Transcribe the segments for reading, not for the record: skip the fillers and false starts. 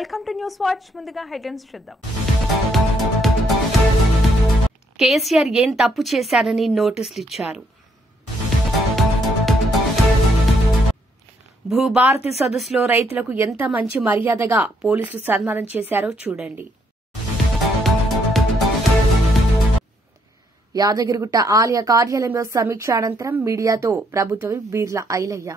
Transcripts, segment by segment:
Welcome to news watch. ముందుగా headlines చూద్దాం. కేసీఆర్ ఏం తప్పు చేశారని నోటీసులు ఇచ్చారు. భూభారతి సదస్సులో రైతులకు ఎంత మంచి మర్యాదగా పోలీసులు సన్మానం చేశారో చూడండి. యాదగిరిగుట్ట ఆలయ కార్యాలయంలో సమీక్ష అనంతరం మీడియాతో ప్రభుత్వ బీర్ల ఐలయ్య.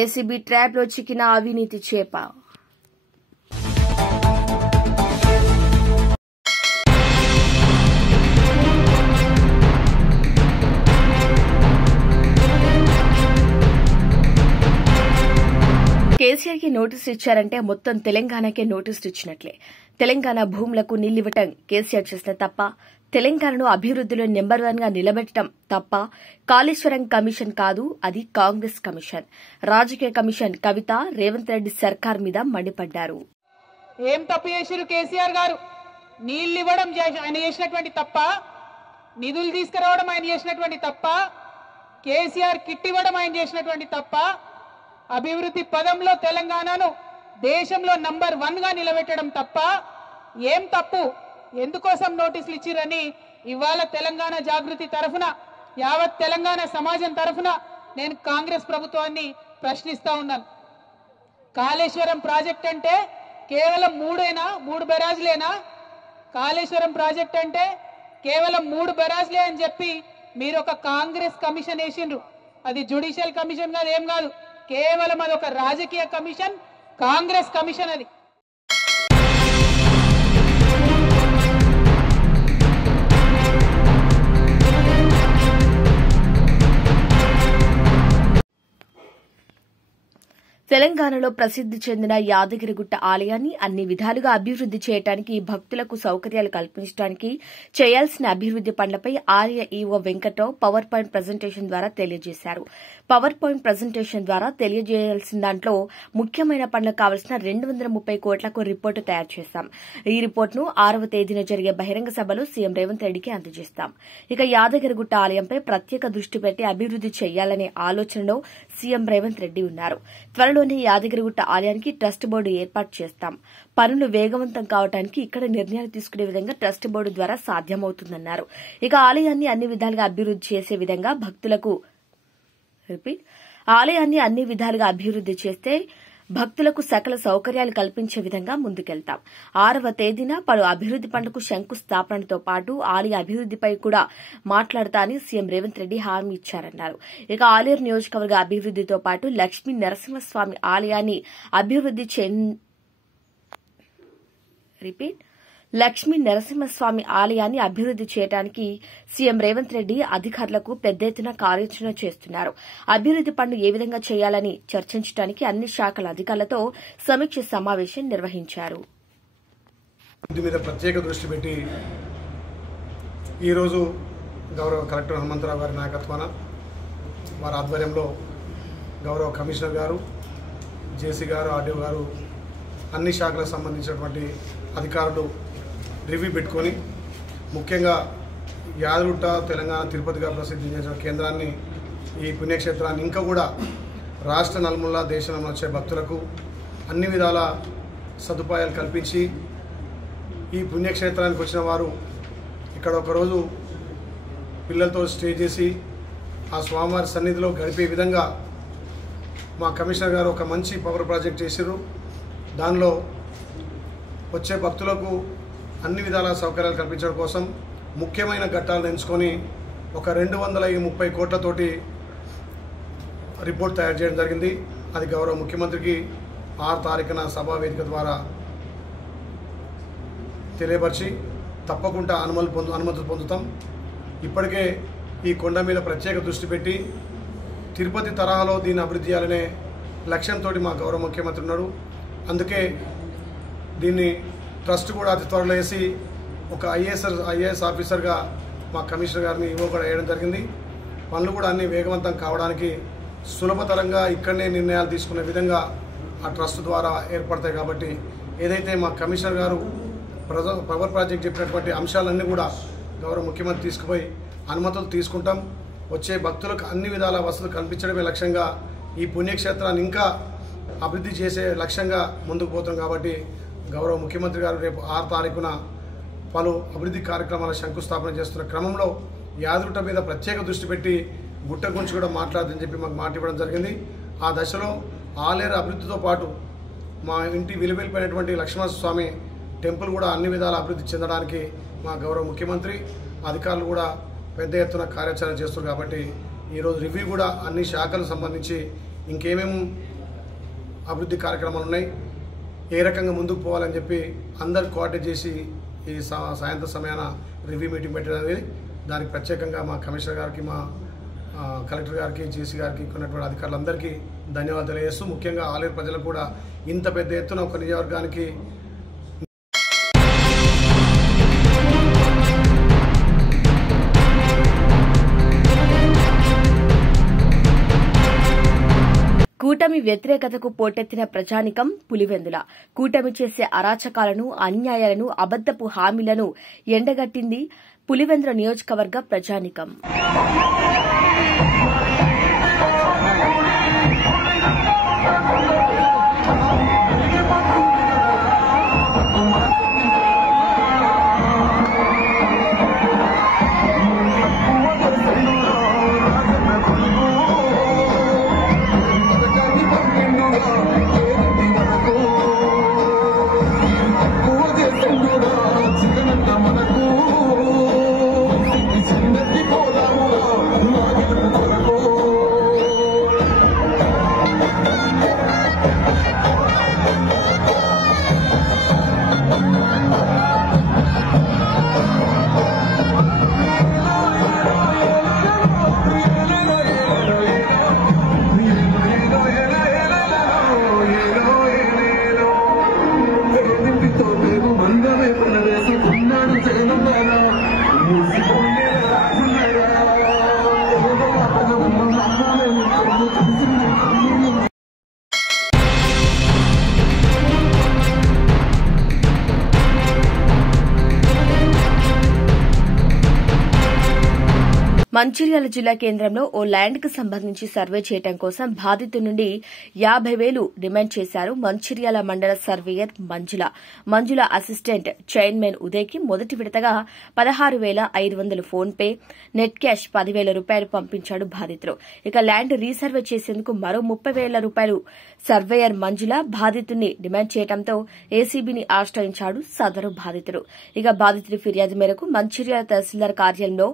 ఏసీబీ ట్రాప్లో చిక్కిన అవినీతి చేప. కేసీఆర్కి నోటీసులు ఇచ్చారంటే మొత్తం తెలంగాణకే నోటీసులు ఇచ్చినట్లే. తెలంగాణ భూములకు నీళ్లివ్వటం కేసీఆర్ చేసిన తప్ప, తెలంగాణను అభివృద్దిలో నెంబర్ 1 గా నిలబెట్టడం తప్ప. కాళేశ్వరం కమిషన్ కాదు, అది కాంగ్రెస్ కమిషన్, రాజకీయ కమిషన్. కవిత రేవంత్ రెడ్డి సర్కార్ మీద మండిపడ్డారు. ఏం తప్పు చేశారు కేసీఆర్ గారు? నీళ్లు ఇవ్వడం ఆయన చేసినటువంటి తప్ప, నిధులు తీసుకురావడం ఆయన చేసినటువంటి తప్ప, కేసీఆర్ కిట్ ఇవ్వడం ఆయన చేసినటువంటి తప్ప, అభివృద్ధి పదంలో తెలంగాణను దేశంలో నంబర్ 1 గా నిలబెట్టడం తప్ప ఏం తప్పు? ఎందుకోసం నోటీసులు ఇచ్చిరని ఇవాళ తెలంగాణ జాగృతి తరఫున, యావత్ తెలంగాణ సమాజం తరఫున నేను కాంగ్రెస్ ప్రభుత్వాన్ని ప్రశ్నిస్తా ఉన్నాను. కాళేశ్వరం ప్రాజెక్ట్ అంటే కేవలం 3 బెరాజులేనా? కాళేశ్వరం ప్రాజెక్ట్ అంటే కేవలం 3 బెరాజులే అని చెప్పి మీరు ఒక కాంగ్రెస్ కమిషన్ వేసిండ్రు. అది జ్యుడిషియల్ కమిషన్ కాదు, ఏం కాదు, కేవలం అది ఒక రాజకీయ కమిషన్, కాంగ్రెస్ కమిషన్. అది తెలంగాణలో ప్రసిద్ది చెందిన యాదగిరిగుట్ట ఆలయాన్ని అన్ని విధాలుగా అభివృద్ది చేయడానికి, భక్తులకు సౌకర్యాలు కల్పించడానికి చేయాల్సిన అభివృద్ది పనులపై ఆలయ EO Venkatrao power point presentation ద్వారా తెలియజేశారు. పవర్ పాయింట్ ప్రజెంటేషన్ ద్వారా తెలియజేయాల్సిన దాంట్లో ముఖ్యమైన పనులకు కావాల్సిన 230 కోట్లకు రిపోర్టు తయారు చేశాం. ఈ రిపోర్టును 6వ తేదీన జరిగే బహిరంగ సభలో సీఎం రేవంత్ రెడ్డికి అందజేస్తాం. ఇక యాదగిరిగుట్ట ఆలయంపై ప్రత్యేక దృష్టి పెట్టి అభివృద్ది చేయాలనే ఆలోచనలో సీఎం రేవంత్ రెడ్డి ఉన్నారు. త్వరలోనే యాదగిరిగుట్ట ఆలయానికి ట్రస్ట్ బోర్డు ఏర్పాటు చేస్తాం. పనులు వేగవంతం కావడానికి ఇక్కడ నిర్ణయాలు తీసుకునే విధంగా ట్రస్ట్ బోర్డు ద్వారా సాధ్యమవుతుందన్నారు. ఇక ఆలయాన్ని అన్ని విధాలుగా అభివృద్ది చేసే విధంగా ఆలయాన్ని అన్ని విధాలుగా అభివృద్ది చేస్తే భక్తులకు సకల సౌకర్యాలు కల్పించే విధంగా ముందుకెళ్తాం. 6వ తేదీన పలు అభివృద్ది పనులకు శంకుస్థాపనతో పాటు ఆలయ అభివృద్దిపై కూడా మాట్లాడతా అని సీఎం రేవంత్ రెడ్డి హామీ ఇచ్చారన్నారు. ఇక ఆలేరు నియోజకవర్గ అభివృద్దితో పాటు లక్ష్మీ నరసింహస్వామి ఆలయాన్ని అభివృద్ది లక్ష్మీ నరసింహస్వామి ఆలయాన్ని అభివృద్ది చేయడానికి సీఎం రేవంత్ రెడ్డి అధికారులకు పెద్ద ఎత్తున కార్యాచరణ చేస్తున్నారు. అభివృద్ది పనులు ఏ విధంగా చేయాలని చర్చించడానికి అన్ని శాఖల అధికారులతో సమీక్ష సమావేశం నిర్వహించారు. ప్రత్యేక దృష్టి పెట్టి ఈరోజు గౌరవ కలెక్టర్ హనుమంతరావు గారి నాయకత్వాన, వారి ఆధ్వర్యంలో గౌరవ కమిషనర్ గారు, జేసీ గారు, ఆర్డీఓ గారు, అన్ని శాఖలకు సంబంధించినటువంటి అధికారులు రివ్యూ పెట్టుకొని, ముఖ్యంగా యాదగిరిగుట్ట తెలంగాణ తిరుపతిగా ప్రసిద్ధి చేసిన కేంద్రాన్ని, ఈ పుణ్యక్షేత్రాన్ని ఇంకా కూడా రాష్ట్ర నలుమూల దేశంలో వచ్చే భక్తులకు అన్ని విధాల సదుపాయాలు కల్పించి, ఈ పుణ్యక్షేత్రానికి వచ్చిన వారు ఇక్కడ ఒకరోజు పిల్లలతో స్టే చేసి ఆ స్వామివారి సన్నిధిలో గడిపే విధంగా మా కమిషనర్ గారు ఒక మంచి పవర్ ప్రాజెక్ట్ చేశారు. దానిలో వచ్చే భక్తులకు అన్ని విధాల సౌకర్యాలు కల్పించడం కోసం ముఖ్యమైన ఘట్టాలను ఎంచుకొని ఒక 230 కోట్లతోటి రిపోర్ట్ తయారు చేయడం జరిగింది. అది గౌరవ ముఖ్యమంత్రికి 6వ తారీఖున సభా వేదిక ద్వారా తెలియపరిచి తప్పకుండా అనుమతులు పొందుతాం. ఇప్పటికే ఈ కొండ మీద ప్రత్యేక దృష్టి పెట్టి తిరుపతి తరహాలో దీన్ని అభివృద్ధి చేయాలనే లక్ష్యంతో మా గౌరవ ముఖ్యమంత్రి ఉన్నారు. అందుకే దీన్ని ట్రస్ట్ కూడా అతి త్వరలో వేసి ఒక ఐఏఎస్ ఆఫీసర్గా మా కమిషనర్ గారిని ఈవో కూడా వేయడం జరిగింది. పనులు కూడా అన్ని వేగవంతం కావడానికి సులభతరంగా ఇక్కడనే నిర్ణయాలు తీసుకునే విధంగా ఆ ట్రస్ట్ ద్వారా ఏర్పడతాయి. కాబట్టి ఏదైతే మా కమిషనర్ గారు పవర్ ప్రాజెక్ట్ చెప్పినటువంటి అంశాలన్నీ కూడా గౌరవ ముఖ్యమంత్రి తీసుకుపోయి అనుమతులు తీసుకుంటాం. వచ్చే భక్తులకు అన్ని విధాల వసతులు కల్పించడమే లక్ష్యంగా ఈ పుణ్యక్షేత్రాన్ని ఇంకా అభివృద్ధి చేసే లక్ష్యంగా ముందుకు పోతాం కాబట్టి గౌరవ ముఖ్యమంత్రి గారు రేపు 6 తారీఖున పలు అభివృద్ధి కార్యక్రమాల శంకుస్థాపన చేస్తున్న క్రమంలో యాదృట మీద ప్రత్యేక దృష్టి పెట్టి గుట్ట గురించి కూడా మాట్లాడదని చెప్పి మాకు మాట ఇవ్వడం జరిగింది. ఆ దశలో ఆలేరు అభివృద్ధితో పాటు మా ఇంటి విలువెలిపోయినటువంటి లక్ష్మణస్వామి టెంపుల్ కూడా అన్ని విధాల అభివృద్ధి చెందడానికి మా గౌరవ ముఖ్యమంత్రి అధికారులు కూడా పెద్ద ఎత్తున కార్యాచరణ చేస్తున్నారు. కాబట్టి ఈరోజు రివ్యూ కూడా అన్ని శాఖలకు సంబంధించి ఇంకేమేమి అభివృద్ధి కార్యక్రమాలు ఉన్నాయి, ఏ రకంగా ముందుకు పోవాలని చెప్పి అందరు కోఆర్డినేట్ చేసి ఈ సాయంత్రం సమయాన రివ్యూ మీటింగ్ పెట్టడం. దానికి ప్రత్యేకంగా మా కమిషనర్ గారికి, మా కలెక్టర్ గారికి, జేసీ గారికి, ఉన్నటువంటి అధికారులందరికీ ధన్యవాదాలు తెలియజేస్తూ ముఖ్యంగా ఆలేరు ప్రజలకు కూడా ఇంత పెద్ద ఎత్తున ఒక నియోజకవర్గానికి కూటమి వ్యతిరేకతకు పోటెత్తిన ప్రజానికం పులివెందుల కూటమి చేసే అరాచకాలను, అన్యాయాలను, అబద్దపు హామీలను ఎండగట్టింది పులివెందుల నియోజకవర్గ ప్రజానికం. మంచిర్యాల జిల్లా కేంద్రంలో ఓ ల్యాండ్ కు సంబంధించి సర్వే చేయడం కోసం బాధితుడి నుండి 50,000 డిమాండ్ చేశారు మంచిర్యాల మండల సర్వేయర్ మంజుల అసిస్టెంట్ చైర్మన్ ఉదయ్ కి మొదటి విడతగా 16,500 ఫోన్ పే, నెట్ క్యాష్ 10,000 రూపాయలు పంపించాడు బాధితుడు. ఇక ల్యాండ్ రీసర్వే చేసేందుకు మరో 30,000 రూపాయలు సర్వేయర్ మంజుల బాధితుడిని డిమాండ్ చేయడంతో ఏసీబీని ఆశ్రయించాడు సదరు బాధితుడు. ఇక బాధితుడి ఫిర్యాదు మేరకు మంచిర్యాల తహసీల్దార్ కార్యాలయంలో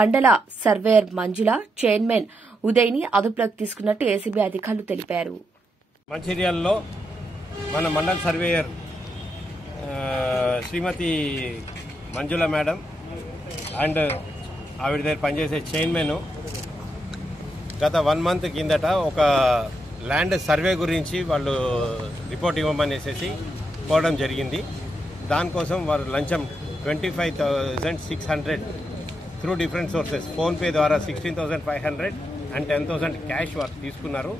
మండల సర్వేయర్ మంజుల, చైర్మన్ ఉదయ్ ని అదుపులోకి తీసుకున్నట్టు ఏసీబీ అధికారులు తెలిపారు. మంచిర్యాలలో మన మండల surveyor Shrimati Manjula madam and ఆవిడ దగ్గర పనిచేసే చైర్మన్ గత 1 మంత్ కిందట ఒక ల్యాండ్ సర్వే గురించి వాళ్ళు రిపోర్ట్ ఇవ్వమనేసి పోవడం జరిగింది. దానికోసం వారు లంచం 25,600 త్రూ డిఫరెంట్ సోర్సెస్ ఫోన్పే ద్వారా 16,500 అండ్ 10,000 క్యాష్ వారు తీసుకున్నారు.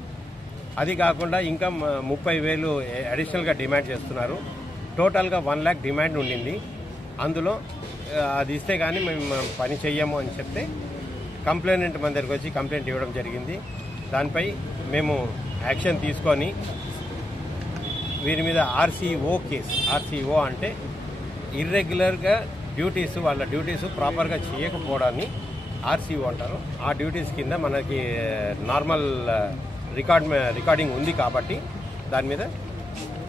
అది కాకుండా ఇంకా 30,000 అడిషనల్గా డిమాండ్ చేస్తున్నారు. టోటల్గా 1 lakh డిమాండ్ ఉండింది. అందులో అది ఇస్తే కానీ మేము పని చెయ్యము అని చెప్తే కంప్లైనెంట్ మన దగ్గరికి వచ్చి కంప్లైంట్ ఇవ్వడం జరిగింది. దానిపై మేము యాక్షన్ తీసుకొని వీరి మీద ఆర్సీఓ కేసు, ఆర్సీఓ అంటే ఇర్రెగ్యులర్గా డ్యూటీస్, వాళ్ళ డ్యూటీస్ ప్రాపర్గా చేయకపోవడాన్ని ఆర్సీఓ అంటారు. ఆ డ్యూటీస్ కింద మనకి నార్మల్ రికార్డింగ్ ఉంది కాబట్టి దాని మీద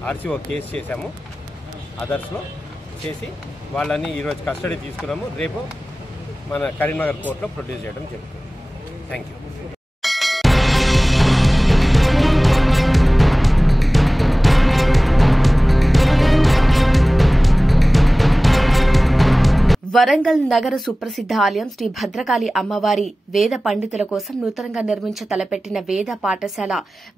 ఆర్సీఓ కేసు చేశాము. అదర్స్లో చేసి వాళ్ళని ఈరోజు కస్టడీ తీసుకున్నాము. రేపు మన కరీంనగర్ కోర్టులో ప్రొడ్యూస్ చేయడం జరుగుతుంది. Thank you. వరంగల్ నగర సుప్రసిద్ద ఆలయం శ్రీ భద్రకాళి అమ్మవారి వేద పండితుల కోసం నూతనంగా నిర్మించ తలపెట్టిన వేద పాఠశాల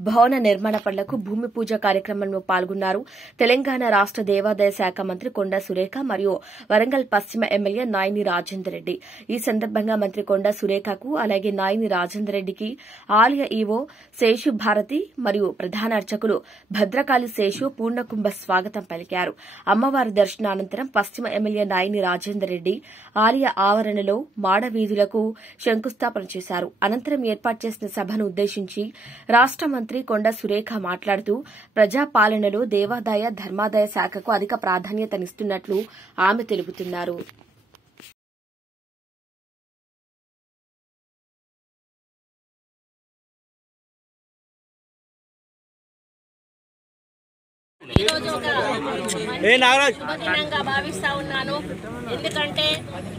భవన నిర్మాణ పనులకు భూమి పూజ కార్యక్రమంలో పాల్గొన్నారు తెలంగాణ రాష్ట దేవాదాయ శాఖ మంత్రి కొండా సురేఖ మరియు వరంగల్ పశ్చిమ ఎమ్మెల్యే నాయిని రాజేందర్ రెడ్డి. ఈ సందర్భంగా మంత్రి కొండా సురేఖకు అలాగే నాయిని రాజేందర్ రెడ్డికి ఆలయ ఈవో శేషు భారతి మరియు ప్రధాన అర్చకులు భద్రకాళి శేషు పూర్ణకుంభ స్వాగతం పలికారు. అమ్మవారి దర్శనానంతరం పశ్చిమ ఎమ్మెల్యే నాయిని రాజేందర్ రెడ్డి రెడ్డి ఆలయ ఆవరణలో మాడవీధులకు శంకుస్థాపన చేశారు. అనంతరం ఏర్పాటు చేసిన సభను ఉద్దేశించి రాష్ట మంత్రి కొండ సురేఖ మాట్లాడుతూ ప్రజాపాలనలో దేవాదాయ ధర్మాదాయ శాఖకు అధిక ప్రాధాన్యతనిస్తున్నట్లు ఆమె తెలుపుతున్నారు. ఈరోజు ఒక శుభదినంగా భావిస్తా ఉన్నాను. ఎందుకంటే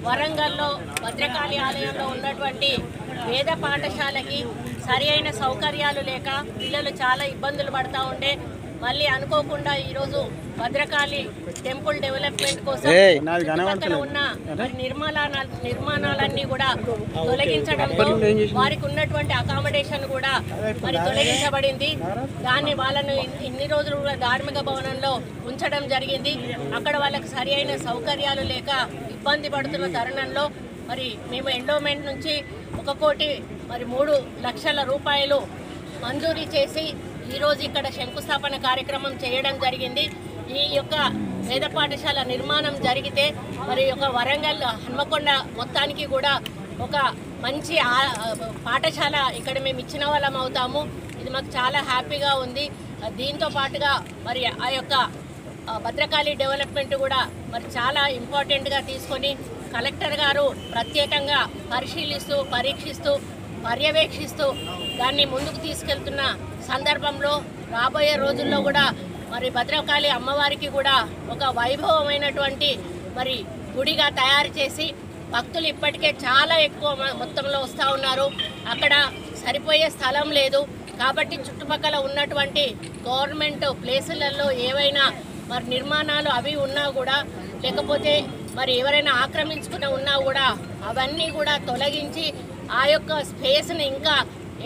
వరంగల్లో భద్రకాళి ఆలయంలో ఉన్నటువంటి వేద పాఠశాలకి సరి అయిన సౌకర్యాలు లేక పిల్లలు చాలా ఇబ్బందులు పడతా ఉండే మళ్ళీ అనుకోకుండా ఈరోజు భద్రకాళి టెంపుల్ డెవలప్మెంట్ కోసం చుట్టుపక్కల ఉన్న నిర్మాణాలన్నీ కూడా తొలగించడంతో వారికి ఉన్నటువంటి అకామిడేషన్ కూడా మరి తొలగించబడింది. దాన్ని వాళ్ళను ఇన్ని రోజులు కూడా ధార్మిక భవనంలో ఉంచడం జరిగింది. అక్కడ వాళ్ళకి సరి అయిన సౌకర్యాలు లేక ఇబ్బంది పడుతున్న తరుణంలో మరి మేము ఎండోమెంట్ నుంచి 1,03,00,000 రూపాయలు మంజూరీ చేసి ఈరోజు ఇక్కడ శంకుస్థాపన కార్యక్రమం చేయడం జరిగింది. ఈ యొక్క వేద పాఠశాల నిర్మాణం జరిగితే మరి ఒక వరంగల్ హన్మకొండ మొత్తానికి కూడా ఒక మంచి పాఠశాల ఇక్కడ మేము ఇచ్చిన వాళ్ళం అవుతాము. ఇది మాకు చాలా హ్యాపీగా ఉంది. దీంతో పాటుగా మరి ఆ యొక్క భద్రకాళి డెవలప్మెంట్ కూడా మరి చాలా ఇంపార్టెంట్గా తీసుకొని కలెక్టర్ గారు ప్రత్యేకంగా పరిశీలిస్తూ పరీక్షిస్తూ పర్యవేక్షిస్తూ దాన్ని ముందుకు తీసుకెళ్తున్న సందర్భంలో రాబోయే రోజుల్లో కూడా మరి భద్రకాళి అమ్మవారికి కూడా ఒక వైభవమైనటువంటి మరి గుడిగా తయారు చేసి భక్తులు ఇప్పటికే చాలా ఎక్కువ మొత్తంలో వస్తూ ఉన్నారు. అక్కడ సరిపోయే స్థలం లేదు కాబట్టి చుట్టుపక్కల ఉన్నటువంటి గవర్నమెంట్ ప్లేసులలో ఏవైనా మరి నిర్మాణాలు అవి ఉన్నా కూడా లేకపోతే మరి ఎవరైనా ఆక్రమించుకుని ఉన్నా కూడా అవన్నీ కూడా తొలగించి ఆ యొక్క స్పేస్ని ఇంకా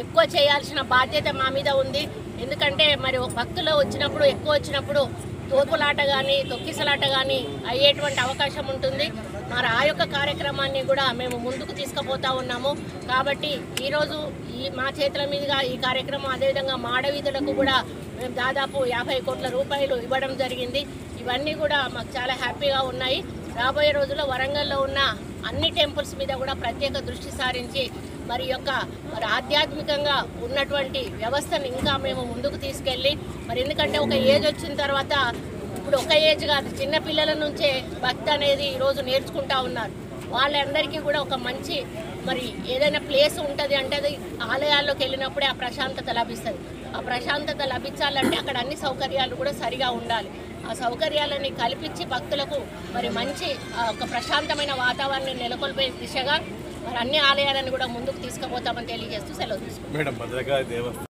ఎక్కువ చేయాల్సిన బాధ్యత మా మీద ఉంది. ఎందుకంటే మరి భక్తులు వచ్చినప్పుడు ఎక్కువ వచ్చినప్పుడు తోపులాట కానీ తొక్కిసలాట కానీ అయ్యేటువంటి అవకాశం ఉంటుంది. మరి ఆ యొక్క కార్యక్రమాన్ని కూడా మేము ముందుకు తీసుకుపోతా ఉన్నాము. కాబట్టి ఈరోజు మా చేతుల మీదుగా ఈ కార్యక్రమం అదేవిధంగా మాడవీధులకు కూడా మేము దాదాపు 50 కోట్ల రూపాయలు ఇవ్వడం జరిగింది. ఇవన్నీ కూడా మాకు చాలా హ్యాపీగా ఉన్నాయి. రాబోయే రోజుల్లో వరంగల్లో ఉన్న అన్ని టెంపుల్స్ మీద కూడా ప్రత్యేక దృష్టి సారించి మరి ఆధ్యాత్మికంగా ఉన్నటువంటి వ్యవస్థను ఇంకా మేము ముందుకు తీసుకెళ్ళి మరి ఎందుకంటే ఒక ఏజ్ వచ్చిన తర్వాత ఇప్పుడు ఒక ఏజ్ కాదు చిన్న పిల్లల నుంచే భక్తి అనేది ఈరోజు నేర్చుకుంటా ఉన్నారు. వాళ్ళందరికీ కూడా ఒక మంచి మరి ఏదైనా ప్లేస్ ఉంటుంది అంటే అది ఆలయాల్లోకి వెళ్ళినప్పుడే ఆ ప్రశాంతత లభిస్తుంది. ఆ ప్రశాంతత లభించాలంటే అక్కడ అన్ని సౌకర్యాలు కూడా సరిగా ఉండాలి. ఆ సౌకర్యాలని కల్పించి భక్తులకు మరి మంచి ఒక ప్రశాంతమైన వాతావరణాన్ని నెలకొల్పే దిశగా మరి అన్ని ఆలయాలను కూడా ముందుకు తీసుకుపోతామని తెలియజేస్తూ సెలవు తీసుకుంటాం.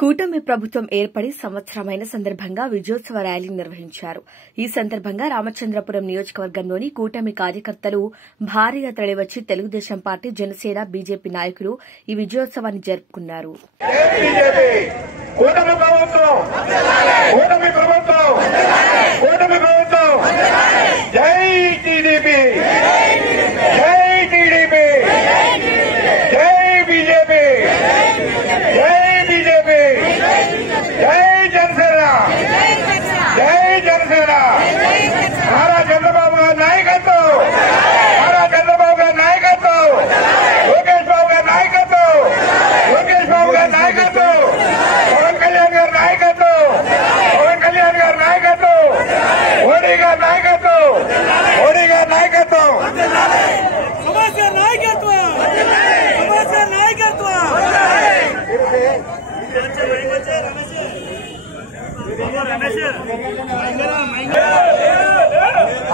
కూటమి ప్రభుత్వం ఏర్పడి సంవత్సరమైన సందర్భంగా విజయోత్సవ ర్యాలీ నిర్వహించారు. ఈ సందర్భంగా రామచంద్రపురం నియోజకవర్గంలోని కూటమి కార్యకర్తలు భారీగా తరలివచ్చి తెలుగుదేశం పార్టీ జనసేన బీజేపీ నాయకులు ఈ విజయోత్సవాన్ని జరుపుకున్నారు.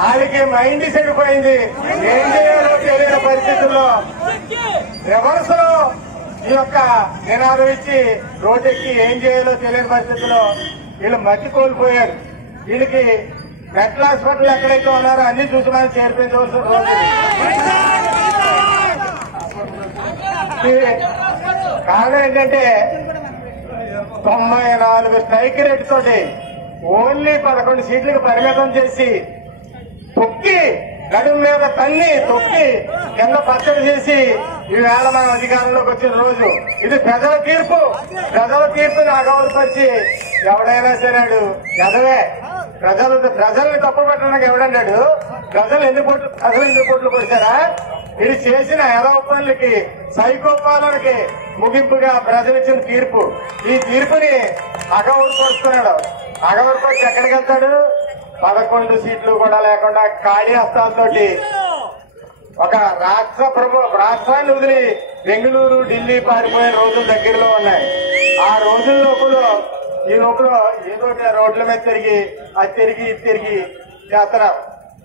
ఆయనకి మైండ్ చెడిపోయింది. ఏం చేయాలో తెలియని పరిస్థితుల్లో రివర్స్ లో ఈ యొక్క నినాదం ఇచ్చి రోడ్డెక్కి ఏం చేయాలో తెలియని పరిస్థితుల్లో వీళ్ళు మట్టి కోల్పోయారు. వీళ్ళకి మెట్ల హాస్పిటల్ ఎక్కడైతే ఉన్నారో అన్ని చూసి మనం చేర్పించవలసిన రోజు. కారణం ఏంటంటే 94 స్ట్రైక్ రేట్ తోటి ఓన్లీ 11 సీట్లకు పరిమితం చేసి తొక్కి నడుము మీద తన్ని తొక్కి కింద పచ్చడి చేసి ఈవేళ మనం అధికారంలోకి వచ్చిన రోజు ఇది ప్రజల తీర్పు. ప్రజల తీర్పుని అగౌరవపరిచి ఎవడైనా సరే ఎదవే. ప్రజల్ని తప్పు పెట్టడానికి ఎవడన్నాడు? ప్రజలు ఎన్ని కోట్లు కొడిచారా? ఇది చేసిన ఎదవ పనులకి సైకోపాలకి ముగింపుగా ప్రజలు ఇచ్చిన తీర్పు. ఈ తీర్పుని అగౌరవపరుస్తున్నాడు. అగౌరవపరిచి ఎక్కడికి వెళ్తాడు? 11 సీట్లు కూడా లేకుండా ఖాళీ హస్తాలతోటి ఒక రాష్ట్రాన్ని వదిలి బెంగళూరు, ఢిల్లీ పారిపోయే రోజులు దగ్గరలో ఉన్నాయి. ఆ రోజుల ఈ లోపల ఏదో రోడ్ల మీద తిరిగి అది తిరిగి ఇది తిరిగి చేస్తున్నారు.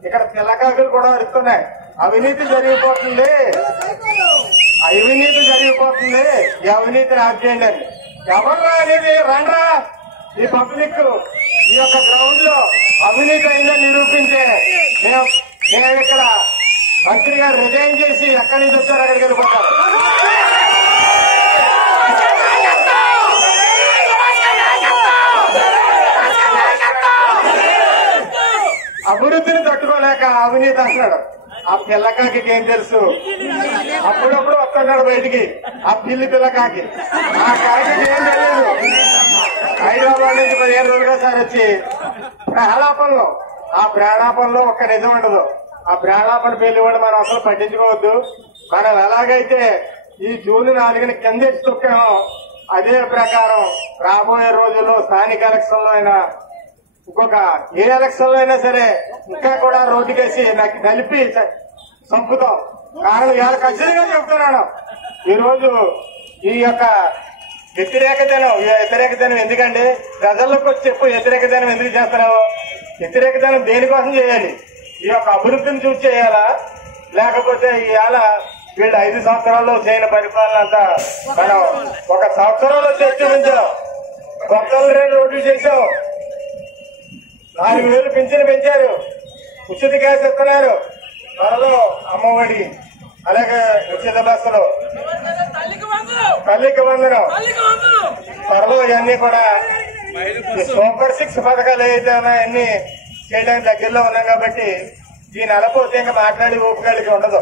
ఇక్కడ పిల్లకాకులు కూడా వస్తున్నాయి. అవినీతి జరిగిపోతుంది. ఈ అవినీతిని ఆప్ చేయండి అని ఎవరు అనేది రండ్రా. ఈ పబ్లిక్ ఈ యొక్క గ్రౌండ్ లో అవినీతి అయిందని నిరూపించే మేము ఇక్కడ మంత్రి గారు రిజైన్ చేసి ఎక్కడి నుంచి వచ్చారు అక్కడికి వెళ్ళిపోతారు. అభివృద్ధిని తట్టుకోలేక అవినీతి అంటున్నాడు. ఆ పిల్లకాకి ఏం తెలుసు? అప్పుడప్పుడు వస్తున్నాడు బయటికి ఆ పిల్లకాకి. ఆ కాకి ఏం తెలియదు. హైదరాబాద్ నుంచి 15 రోజులుగా సార్ వచ్చి ప్రాణాపంలో ఒక్క నిజం ఉండదు. ఆ ప్రాణాపన పేర్లు కూడా మనం అసలు పట్టించుకోవద్దు. మనం ఎలాగైతే ఈ జూన్ 4న కిందేసి తొక్కామో అదే ప్రకారం రాబోయే రోజుల్లో స్థానిక ఎలక్షన్ లో అయినా ఇంకొక ఏ ఎలక్షన్ లో అయినా సరే ఇంకా కూడా రోడ్డుకేసి నలిపి చంపుతాం. కారణం ఇవాళ ఖచ్చితంగా చెప్తున్నాను. ఈ రోజు ఈ యొక్క వ్యతిరేకతనం ఎందుకండి? ప్రజల్లోకి వచ్చి చెప్పు, వ్యతిరేకతనం ఎందుకు చేస్తున్నావు? వ్యతిరేకతనం దేనికోసం చేయాలి? ఈ యొక్క అభివృద్ధిని చూసి చేయాలా? లేకపోతే ఇవాళ వీళ్ళు 5 సంవత్సరాల్లో చేయని పరిపాలన అంతా మనం 1 సంవత్సరంలో చేసి చూపించాం. కొత్తలు 2 రోడ్లు చేశాం. 4,000 పింఛను పెంచారు. ఉచిత గ్యాస్ ఇస్తున్నారు. త్వరలో అమ్మఒడి, అలాగే ఉచిత బస్సులు, తల్లికి వందనం, త్వరలో ఇవన్నీ కూడా సూపర్ 6 పథకాలు ఏదైతే అన్ని చేయడానికి దగ్గరలో ఉన్నాం. కాబట్టి ఈ నెలపోతే ఇంకా మాట్లాడి ఊపికలికి ఉండదు.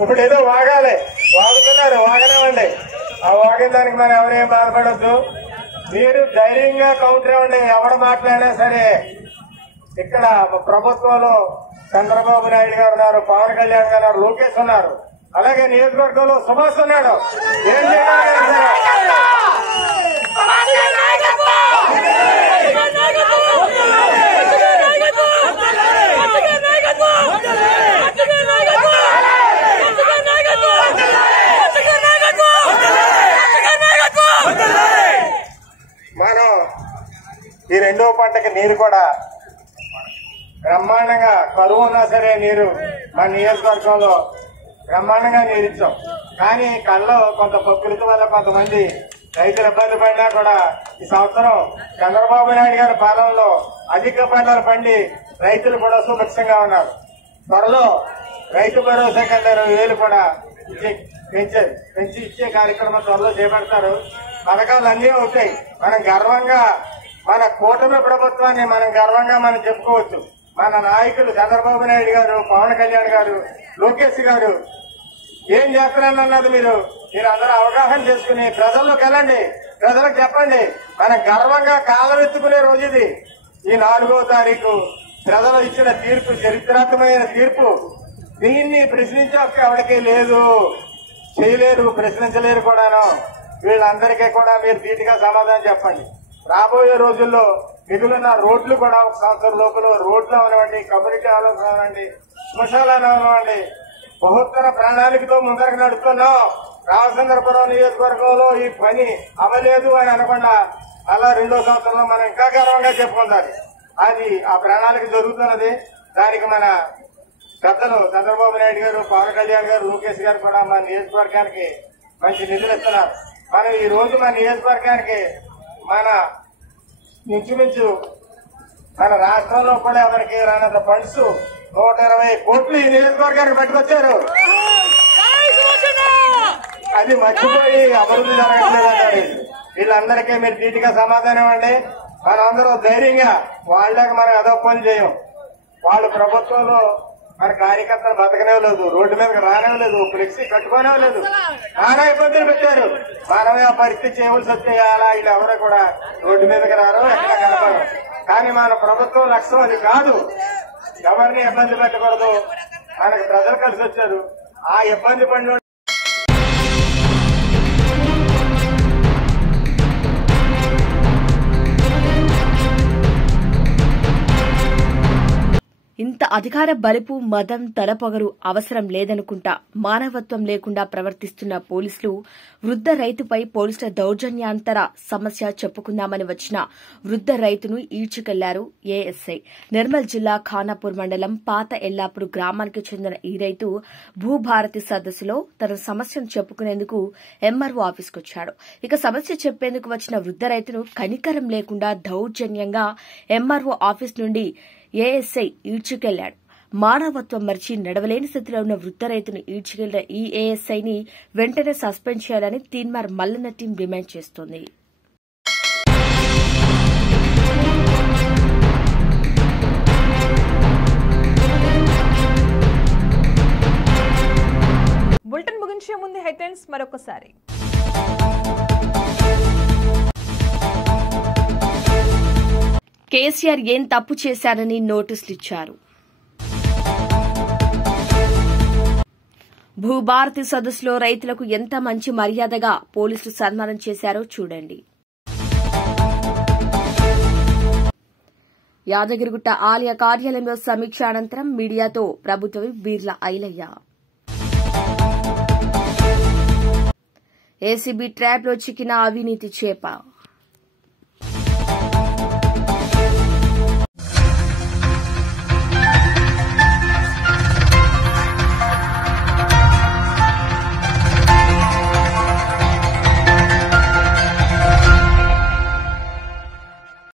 ఇప్పుడు ఏదో వాగుతున్నారు, వాగనివ్వండి. ఆ వాగిన దానికి మనం ఎవరేం బాధపడద్దు. మీరు ధైర్యంగా కౌంటర్ ఇవ్వండి. ఎవరు మాట్లాడినా సరే. ఇక్కడ ప్రభుత్వంలో చంద్రబాబు నాయుడు గారు ఉన్నారు, పవన్ కళ్యాణ్ గారు ఉన్నారు, లోకేష్ ఉన్నారు, అలాగే నియోజకవర్గంలో సుభాష్ ఉన్నాడు. ఏం చేయగలిగారు? మనం ఈ 2వ పంటకి నీరు కూడా బ్రహ్మాండంగా కరువు ఉన్నా సరే నీరు మన నియోజకవర్గంలో బ్రహ్మాండంగా నీరిచ్చాం. కానీ కళ్ళలో కొంత ప్రకృతి వల్ల కొంతమంది రైతులు ఇబ్బంది పడినా కూడా ఈ సంవత్సరం చంద్రబాబు నాయుడు గారి పాలనలో అధిక పంటలు పండి రైతులు కూడా సుభిక్షంగా ఉన్నారు. త్వరలో రైతు భరోసా కింద 20,000 కూడా పెంచి ఇచ్చే కార్యక్రమం త్వరలో చేపడతారు. పథకాలు అన్నీ అవుతాయి. మనం గర్వంగా మన కూటమి ప్రభుత్వాన్ని మనం చెప్పుకోవచ్చు. మన నాయకులు చంద్రబాబు నాయుడు గారు, పవన్ కళ్యాణ్ గారు, లోకేష్ గారు ఏం చేస్తున్నారన్నది మీరు అందరూ అవగాహన చేసుకుని ప్రజల్లోకి వెళ్ళండి. ప్రజలకు చెప్పండి. మనం గర్వంగా కాలవెత్తుకునే రోజు ఇది. ఈ 4వ తారీఖు ప్రజలు ఇచ్చిన తీర్పు చరిత్రాత్మకమైన తీర్పు. దీన్ని ప్రశ్నించే హక్కు ఎవరికీ లేదు, చేయలేరు, ప్రశ్నించలేరు కూడాను. వీళ్ళందరికీ కూడా మీరు ధీటుగా సమాధానం చెప్పండి. రాబోయే రోజుల్లో మిగిలిన రోడ్లు కూడా 1 సంవత్సరం లోపల రోడ్లు అవనివ్వండి, కమ్యూనిటీ హాల్స్ అవనివ్వండి, శ్మశానాలు అవనివ్వండి, బహుత్తర ప్రణాళికతో ముందరకు నడుస్తున్నాం. రామచంద్రపురం నియోజకవర్గంలో ఈ పని అవ్వలేదు అని అనకుండా అలా 2వ సంవత్సరంలో మనం ఇంకా గర్వంగా చెప్పుకుంటారు. అది ఆ ప్రణాళిక జరుగుతున్నది. దానికి మన పెద్దలు చంద్రబాబు నాయుడు గారు, పవన్ కళ్యాణ్ గారు, లోకేష్ గారు కూడా మన నియోజకవర్గానికి మంచి నిధులు ఇస్తున్నారు. మనం ఈ రోజు మన నియోజకవర్గానికి ఇంచుమించు మన రాష్ట్రంలో కూడా ఎవరికి రానంత ఫండ్స్ 120 కోట్లు ఈ నియోజకవర్గానికి పట్టుకొచ్చారు. అది మర్చిపోయి అభివృద్ధి జరగట్లేదంటారు. వీళ్ళందరికీ మీరు ధీటుగా సమాధానం ఇవ్వండి. మనందరూ ధైర్యంగా వాళ్ళకి మనం ఏదో పని చేయం. వాళ్ళు ప్రభుత్వంలో మన కార్యకర్తలు బతకనేవలేదు, రోడ్డు మీదకి రానివ్వలేదు, ఫ్లెక్సీ కట్టుకోనివ్వలేదు, నానా ఇబ్బందులు పెట్టారు. మనమే ఆ పరిస్థితి చేయవలసి వస్తే అలా వీళ్ళు ఎవరో కూడా రోడ్డు మీదకి రారు, ఎక్కడ కనపడరు. కానీ మన ప్రభుత్వం లక్ష్యం అది కాదు. ఎవరిని ఇబ్బంది పెట్టకూడదు. మనకు ప్రజలు కలిసి వచ్చారు. ఆ ఇబ్బంది పడిన ఇంత అధికార బలుపు, మదం, తలపొగరు అవసరం లేదనుకుంటా మానవత్వం లేకుండా ప్రవర్తిస్తున్న పోలీసులు వృద్ధ రైతుపై పోలీసుల దౌర్జన్యాంతర సమస్య చెప్పుకుందామని వచ్చిన వృద్ధ రైతును ఈడ్చుకెళ్లారు ఏఎస్ఐ. నిర్మల్ జిల్లా ఖానాపూర్ మండలం పాత ఎల్లాపూర్ గ్రామానికి చెందిన ఈ రైతు భూభారతి సదస్సులో తన సమస్యను చెప్పుకునేందుకు ఎంఆర్ఓ ఆఫీసుకొచ్చాడు. ఇక సమస్య చెప్పేందుకు వచ్చిన వృద్ధ రైతును కనికరం లేకుండా దౌర్జన్యంగా ఎంఆర్ఓ ఆఫీస్ నుండి ఏఎస్ఐ ఈడ్చుకెళ్లాడు. మానవత్వం మరిచి నడవలేని స్థితిలో ఉన్న వృద్ధ రైతును ఈడ్చుకెళ్లిన ఈ ఏఎస్ఐని వెంటనే సస్పెండ్ చేయాలని తీన్మార్ మల్లన్న టీం డిమాండ్ చేస్తోంది. బులెటిన్ ముగించే ముందు హెడ్లైన్స్ మరొకసారి. కేసీఆర్ ఏం తప్పు చేశారని నోటీసులు ఇచ్చారు. భూభారతి సదస్సులో రైతులకు ఎంత మంచి మర్యాదగా పోలీసులు సన్మానం చేశారో చూడండి. యాదగిరిగుట్ట ఆలయ కార్యాలయంలో సమీక్ష అనంతరం మీడియాతో ప్రభుత్వ బీర్ల ఐలయ్య. ఏసీబీ ట్రాప్లో చిక్కిన అవినీతి చేప.